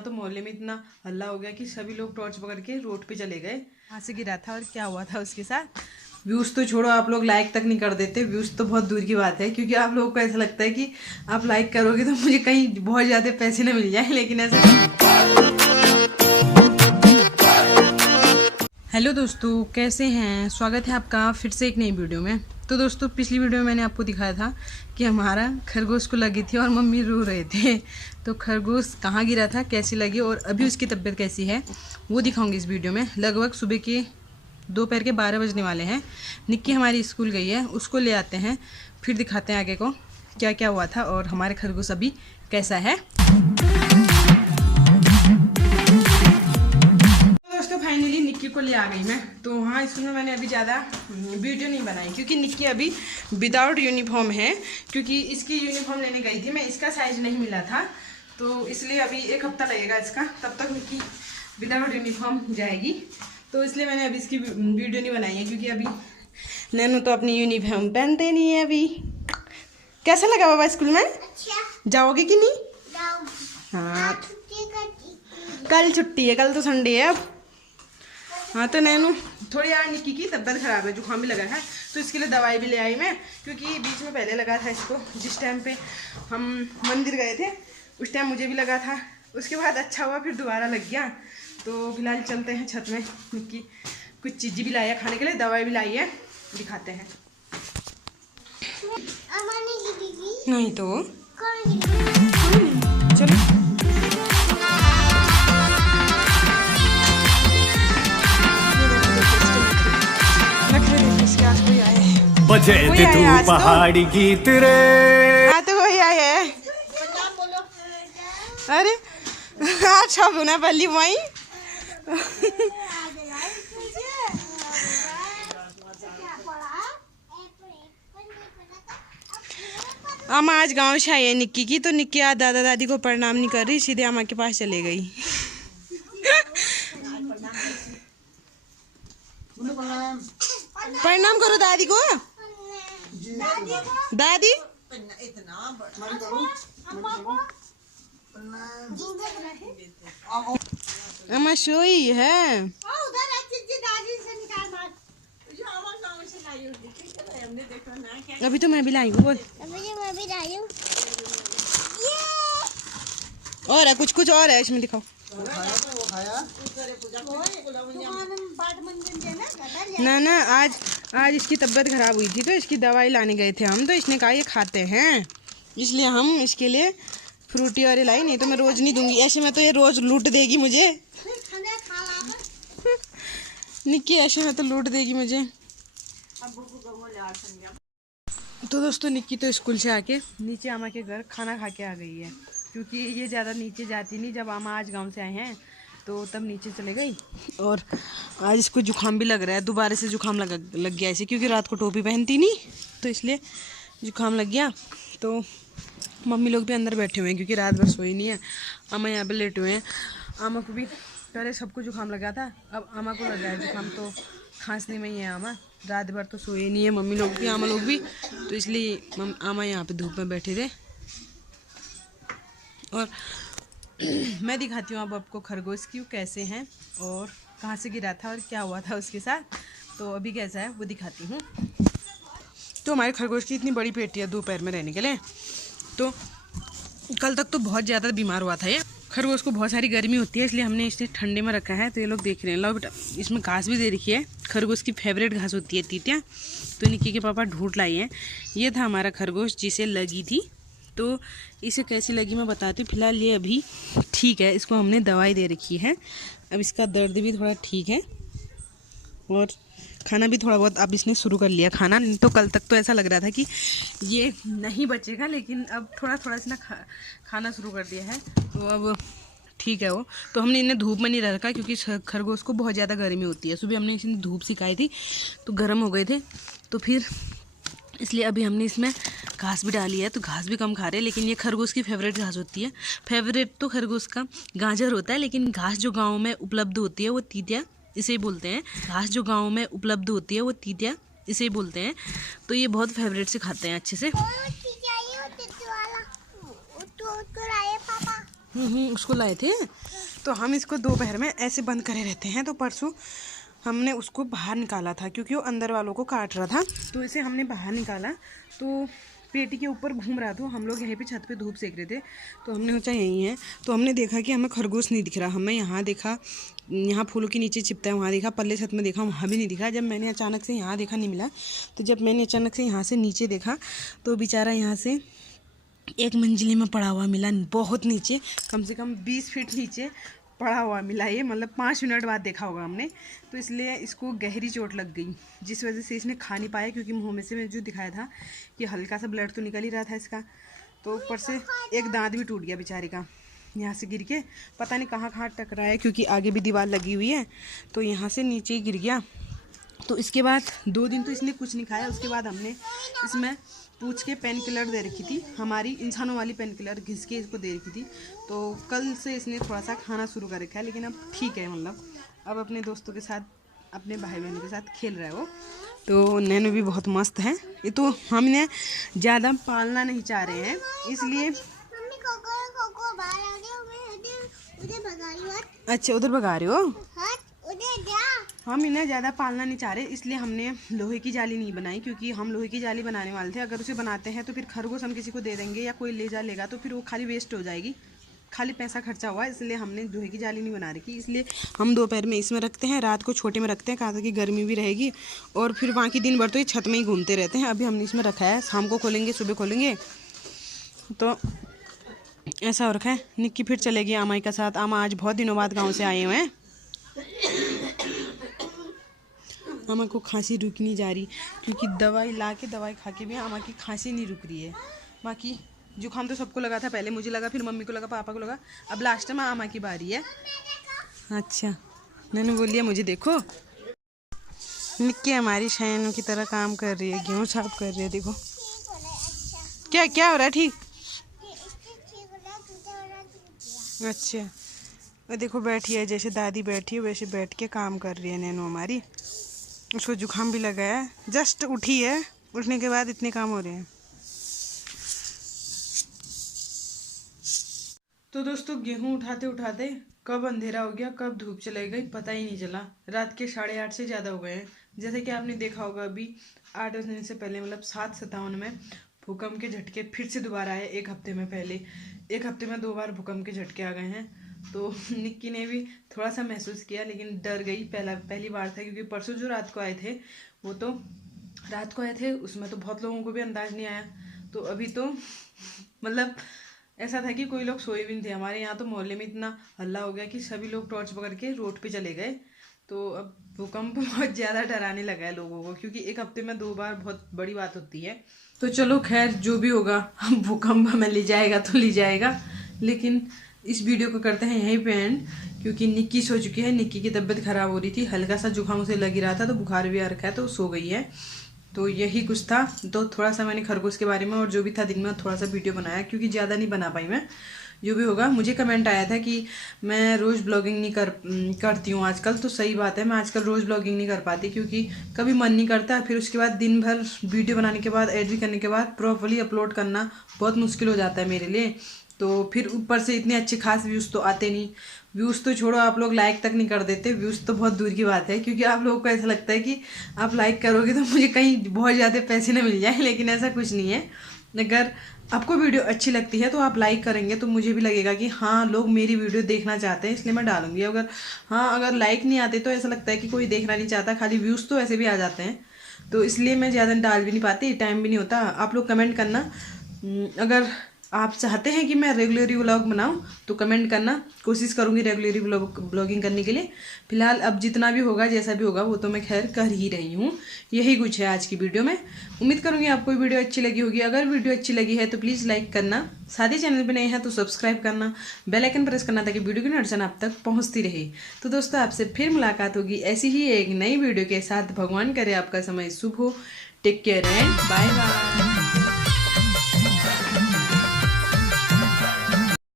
तो मोहल्ले में इतना हल्ला हो गया कि सभी लोग टॉर्च पकड़ के रोड पे चले गए। कहाँ से गिरा था और क्या हुआ था उसके साथ। व्यूज़ तो छोड़ो, आप लोग लाइक तक नहीं कर देते। व्यूज़ तो बहुत दूर की बात है, क्योंकि आप लोगों को ऐसा लगता है कि आप लाइक करोगे तो मुझे कहीं बहुत ज़्यादा पैसे ना मिल जाए, लेकिन ऐसा। हेलो दोस्तों, कैसे हैं? स्वागत है आपका फिर से एक नई वीडियो में। तो दोस्तों, पिछली वीडियो में मैंने आपको दिखाया था कि हमारा खरगोश को लगी थी और मम्मी रो रहे थे। तो खरगोश कहाँ गिरा था, कैसी लगी और अभी उसकी तबीयत कैसी है, वो दिखाऊंगी इस वीडियो में। लगभग सुबह के दोपहर के 12 बजने वाले हैं। निक्की हमारी स्कूल गई है, उसको ले आते हैं, फिर दिखाते हैं आगे को क्या क्या हुआ था और हमारे खरगोश अभी कैसा है। फाइनली निक्की को ले आ गई मैं। तो वहाँ स्कूल में मैंने अभी ज़्यादा वीडियो नहीं बनाई, क्योंकि निक्की अभी विदाउट यूनिफॉर्म है, क्योंकि इसकी यूनिफॉर्म लेने गई थी मैं, इसका साइज़ नहीं मिला था, तो इसलिए अभी 1 हफ्ता लगेगा इसका, तब तक निक्की विदाउट यूनिफॉर्म जाएगी। तो इसलिए मैंने अभी इसकी वीडियो नहीं बनाई है, क्योंकि अभी नैनू तो अपनी यूनिफॉर्म पहनते नहीं है अभी। कैसा लगा बाबा स्कूल में? अच्छा। जाओगे कि नहीं? हाँ, कल छुट्टी है, कल तो संडे है अब। हाँ, तो नैनू थोड़ी यार निक्की की तबीयत ख़राब है, जुकाम भी लगा है, तो इसके लिए दवाई भी ले आई मैं, क्योंकि बीच में पहले लगा था इसको, जिस टाइम पे हम मंदिर गए थे उस टाइम मुझे भी लगा था, उसके बाद अच्छा हुआ, फिर दोबारा लग गया। तो फिलहाल चलते हैं छत में, निक्की कुछ चीज़ें भी लाई है खाने के लिए, दवाई भी लाई है, दिखाते हैं। नहीं तो चलो बजे तू पहाड़ी गीत रे। हाँ तो वही आए है। अरे अच्छा बुना पल्ली वही। अम्मा आज गांव से आई है निक्की की, तो निक्की आज दादा दादी को प्रणाम नहीं कर रही, सीधे अम्मा के पास चले गई। प्रणाम करो दादी को। दादी अम्मा सोई है। अभी तो मैं भी लाई हूँ, बोल। और है कुछ कुछ और है इसमें, दिखाओ। ना आज इसकी तबीयत खराब हुई थी, तो इसकी दवाई लाने गए थे हम, तो इसने कहा ये खाते हैं, इसलिए हम इसके लिए फ्रूटी और लाई, नहीं तो मैं रोज नहीं दूंगी, ऐसे में तो ये रोज लूट देगी मुझे। निक्की ऐसे में तो लूट देगी मुझे। तो दोस्तों, निक्की तो स्कूल से आके नीचे आमा के घर खाना खा के आ गई है, क्योंकि ये ज़्यादा नीचे जाती नहीं। जब आमा आज गांव से आए हैं तो तब नीचे चले गई, और आज इसको जुकाम भी लग रहा है, दोबारा से जुकाम लग गया इसे, क्योंकि रात को टोपी पहनती नहीं, तो इसलिए जुकाम लग गया। तो मम्मी लोग भी अंदर बैठे हुए हैं, क्योंकि रात भर सोई नहीं है। आमा यहाँ पे लेटे हुए हैं। आमा को भी पहले सबको जुकाम लगा था, अब आमा को लग रहा है जुकाम, तो खांसने में ही है आमा। रात भर तो सोए नहीं है मम्मी लोग भी, आमा लोग भी, तो इसलिए आमा यहाँ पे धूप में बैठे थे। और मैं दिखाती हूँ अब आपको खरगोश की कैसे हैं और कहाँ से गिरा था और क्या हुआ था उसके साथ, तो अभी कैसा है वो दिखाती हूँ। तो हमारे खरगोश की इतनी बड़ी पेटी है दोपहर में रहने के लिए, तो कल तक तो बहुत ज़्यादा बीमार हुआ था ये खरगोश को, बहुत सारी गर्मी होती है, इसलिए हमने इसे ठंडे में रखा है। तो ये लोग देख रहे हैं, लो बेटा, इसमें घास भी दे रखी है, खरगोश की फेवरेट घास होती है तीतियाँ, तो निक्की के पापा ढूंढ लाई हैं। ये था हमारा खरगोश जिसे लगी थी, तो इसे कैसी लगी मैं बताती हूँ। फिलहाल ये अभी ठीक है, इसको हमने दवाई दे रखी है, अब इसका दर्द भी थोड़ा ठीक है, और खाना भी थोड़ा बहुत अब इसने शुरू कर लिया खाना। नहीं तो कल तक तो ऐसा लग रहा था कि ये नहीं बचेगा, लेकिन अब थोड़ा थोड़ा इसने खाना शुरू कर दिया है, तो अब ठीक है वो। तो हमने इन्हें धूप में नहीं रखा, क्योंकि खरगोश को बहुत ज़्यादा गर्मी होती है। सुबह हमने इसने धूप सिखाई थी तो गर्म हो गए थे, तो फिर इसलिए अभी हमने इसमें घास भी डाली है, तो घास भी कम खा रहे हैं। लेकिन ये खरगोश की फेवरेट घास होती है। फेवरेट तो खरगोश का गाजर होता है, लेकिन घास जो गाँव में उपलब्ध होती है वो तीतिया इसे बोलते हैं। घास जो गांव में उपलब्ध होती है वो तीतिया इसे बोलते हैं। तो ये बहुत फेवरेट से खाते हैं अच्छे से। उसको लाए थे। तो हम इसको दोपहर में ऐसे बंद करे रहते हैं। तो परसों हमने उसको बाहर निकाला था क्योंकि वो अंदर वालों को काट रहा था। तो इसे हमने बाहर निकाला तो पेटी के ऊपर घूम रहा था। हम लोग यहीं पे छत पे धूप सेक रहे थे तो हमने सोचा यहीं है। तो हमने देखा कि हमें खरगोश नहीं दिख रहा। हमें यहाँ देखा, यहाँ फूलों के नीचे छिपता है, वहाँ देखा, पल्ले छत में देखा, वहाँ भी नहीं दिखा। जब मैंने अचानक से यहाँ देखा नहीं मिला। तो जब मैंने अचानक से यहाँ से नीचे देखा तो बेचारा यहाँ से एक मंजिले में पड़ा हुआ मिला, बहुत नीचे, कम से कम 20 फीट नीचे पड़ा हुआ मिला ये। मतलब 5 मिनट बाद देखा होगा हमने। तो इसलिए इसको गहरी चोट लग गई जिस वजह से इसने खा नहीं पाया, क्योंकि मुँह में से मैं जो दिखाया था कि हल्का सा ब्लड तो निकल ही रहा था इसका। तो ऊपर से एक दांत भी टूट गया बेचारे का, यहाँ से गिर के पता नहीं कहाँ कहाँ टकराया है, क्योंकि आगे भी दीवार लगी हुई है। तो यहाँ से नीचे ही गिर गया। तो इसके बाद 2 दिन तो इसने कुछ नहीं खाया। उसके बाद हमने इसमें पूछ के पेन किलर दे रखी थी, हमारी इंसानों वाली पेन किलर घिस के इसको दे रखी थी। तो कल से इसने थोड़ा सा खाना शुरू कर रखा है, लेकिन अब ठीक है। मतलब अब अपने दोस्तों के साथ, अपने भाई बहनों के साथ खेल रहा है वो। तो नैनो भी बहुत मस्त है। ये तो हमने ज़्यादा पालना नहीं चाह रहे हैं, इसलिए। अच्छा, उधर भगा रहे हो? हम इन्हें ज़्यादा पालना नहीं चाह रहे, इसलिए हमने लोहे की जाली नहीं बनाई, क्योंकि हम लोहे की जाली बनाने वाले थे। अगर उसे बनाते हैं तो फिर खरगोश हम किसी को दे देंगे या कोई ले जा लेगा, तो फिर वो खाली वेस्ट हो जाएगी, खाली पैसा खर्चा हुआ। इसलिए हमने लोहे की जाली नहीं बना रखी। इसलिए हम दोपहर में इसमें रखते हैं, रात को छोटे में रखते हैं, कहा था कि गर्मी भी रहेगी। और फिर बाकी दिन भर तो ये छत में ही घूमते रहते हैं। अभी हमने इसमें रखा है, शाम को खोलेंगे, सुबह खोलेंगे। तो ऐसा हो रखा है। निक्की फिर चलेगी आमाई का साथ। आमा आज बहुत दिनों बाद गाँव से आए हुए हैं। आमा को खांसी रुक नहीं जा रही, क्योंकि दवाई खा के भी आमा की खांसी नहीं रुक रही है। बाकी जुकाम तो सबको लगा था, पहले मुझे लगा, फिर मम्मी को लगा, पापा को लगा, अब लास्ट में आमा की बारी है। अच्छा, मैंने बोल लिया मुझे देखो। निक्की हमारी शयनों की तरह काम कर रही है, गेहूँ साफ कर रही है। देखो क्या क्या हो रहा है। ठीक, अच्छा। और देखो बैठी है, जैसे दादी बैठी है वैसे बैठ के काम कर रही है नैनो हमारी। उसको जुकाम भी लगा है, जस्ट उठी है, उठने के बाद इतने काम हो रहे हैं। तो दोस्तों गेहूं उठाते उठाते कब अंधेरा हो गया, कब धूप चली गई, पता ही नहीं चला। रात के 8:30 से ज़्यादा हो गए हैं। जैसे कि आपने देखा होगा अभी 8 बजने से पहले, मतलब 7:57 में भूकंप के झटके फिर से दोबारा आए। एक हफ्ते में, पहले एक हफ्ते में 2 बार भूकंप के झटके आ गए हैं। तो निक्की ने भी थोड़ा सा महसूस किया, लेकिन डर गई। पहली बार था, क्योंकि परसों जो रात को आए थे वो तो रात को आए थे, उसमें तो बहुत लोगों को भी अंदाज नहीं आया। तो अभी तो मतलब ऐसा था कि कोई लोग सोए भी नहीं थे। हमारे यहाँ तो मोहल्ले में इतना हल्ला हो गया कि सभी लोग टॉर्च पकड़ के रोड पे चले गए। तो अब भूकंप बहुत ज़्यादा डराने लगा है लोगों को, क्योंकि एक हफ्ते में 2 बार बहुत बड़ी बात होती है। तो चलो खैर, जो भी होगा, भूकंप हमें ले जाएगा तो ले जाएगा। लेकिन इस वीडियो को करते हैं यहीं पे एंड, क्योंकि निक्की सो चुकी है। निक्की की तबीयत खराब हो रही थी, हल्का सा जुकाम उसे लग ही रहा था, तो बुखार भी आ रखा है, तो सो गई है। तो यही कुछ था। तो थोड़ा सा मैंने खरगोश के बारे में और जो भी था दिन में थोड़ा सा वीडियो बनाया, क्योंकि ज़्यादा नहीं बना पाई मैं। जो भी होगा, मुझे कमेंट आया था कि मैं रोज़ ब्लॉगिंग नहीं करती हूँ आजकल। तो सही बात है, मैं आजकल रोज़ ब्लॉगिंग नहीं कर पाती, क्योंकि कभी मन नहीं करता। फिर उसके बाद दिन भर वीडियो बनाने के बाद, एडिट करने के बाद प्रॉपरली अपलोड करना बहुत मुश्किल हो जाता है मेरे लिए। तो फिर ऊपर से इतने अच्छे खास व्यूज़ तो आते नहीं। व्यूज़ तो छोड़ो, आप लोग लाइक तक नहीं कर देते। व्यूज़ तो बहुत दूर की बात है, क्योंकि आप लोगों को ऐसा लगता है कि आप लाइक करोगे तो मुझे कहीं बहुत ज़्यादा पैसे ना मिल जाए, लेकिन ऐसा कुछ नहीं है। अगर आपको वीडियो अच्छी लगती है तो आप लाइक करेंगे तो मुझे भी लगेगा कि हाँ, लोग मेरी वीडियो देखना चाहते हैं, इसलिए मैं डालूंगी। अगर लाइक नहीं आते तो ऐसा लगता है कि कोई देखना नहीं चाहता, खाली व्यूज़ तो ऐसे भी आ जाते हैं। तो इसलिए मैं ज़्यादा डाल भी नहीं पाती, टाइम भी नहीं होता। आप लोग कमेंट करना, अगर आप चाहते हैं कि मैं रेगुलरली व्लॉग बनाऊं तो कमेंट करना, कोशिश करूंगी रेगुलरली ब्लॉगिंग करने के लिए। फिलहाल अब जितना भी होगा, जैसा भी होगा, वो तो मैं खैर कर ही रही हूँ। यही कुछ है आज की वीडियो में। उम्मीद करूंगी आपको वीडियो अच्छी लगी होगी। अगर वीडियो अच्छी लगी है तो प्लीज़ लाइक करना, साथ ही चैनल पर नए हैं तो सब्सक्राइब करना, बेल आइकन प्रेस करना, ताकि वीडियो की नोटिफिकेशन आप तक पहुँचती रहे। तो दोस्तों, आपसे फिर मुलाकात होगी ऐसी ही एक नई वीडियो के साथ। भगवान करे आपका समय शुभ हो। Take care and bye bye.